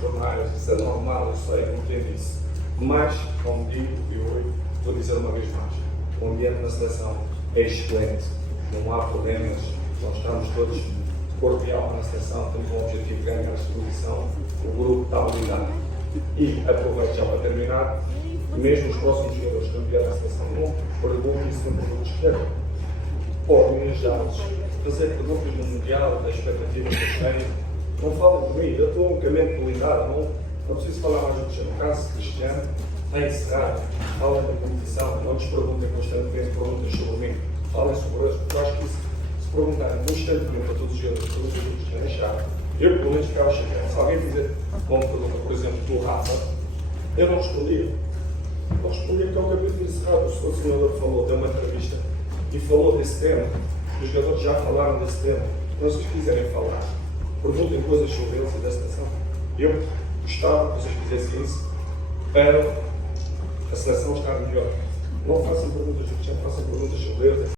jornais, isso é normal, eu sei, não entendo isso. Mas, como digo, eu vou dizer uma vez mais, o ambiente na seleção é excelente, não há problemas, nós estamos todos de corpo e alma na seleção, temos um objetivo de ganhar a exposição, o grupo está blindado. E aproveito já para terminar, mesmo os próximos jogadores que vierem à seleção, não perguntem sempre o que esquerda. Podem ajudá-los, fazer perguntas no Mundial, da expectativa que eu tenho. Não falem de mim, eu estou unicamente blindado, não preciso falar mais do Cristiano. No caso Cristiano, está encerrado, falem da competição, não nos perguntem constantemente perguntas sobre mim, falem sobre hoje, porque eu acho que isso, se perguntarem constantemente a todos os jogadores perguntas do Cristiano, é chato. Eu, pelo menos, ficava chateado. Se alguém fizer uma pergunta, por exemplo, do Rafa, eu não respondia. Não respondia porque é um capítulo encerrado. O senhor senador falou, deu uma entrevista e falou desse tema. Os jogadores já falaram desse tema. Mas se vocês quiserem falar, perguntem coisas sobre eles e da seleção. Eu gostava que vocês fizessem isso para a seleção estar melhor. Não façam perguntas do Cristiano, façam perguntas sobre eles.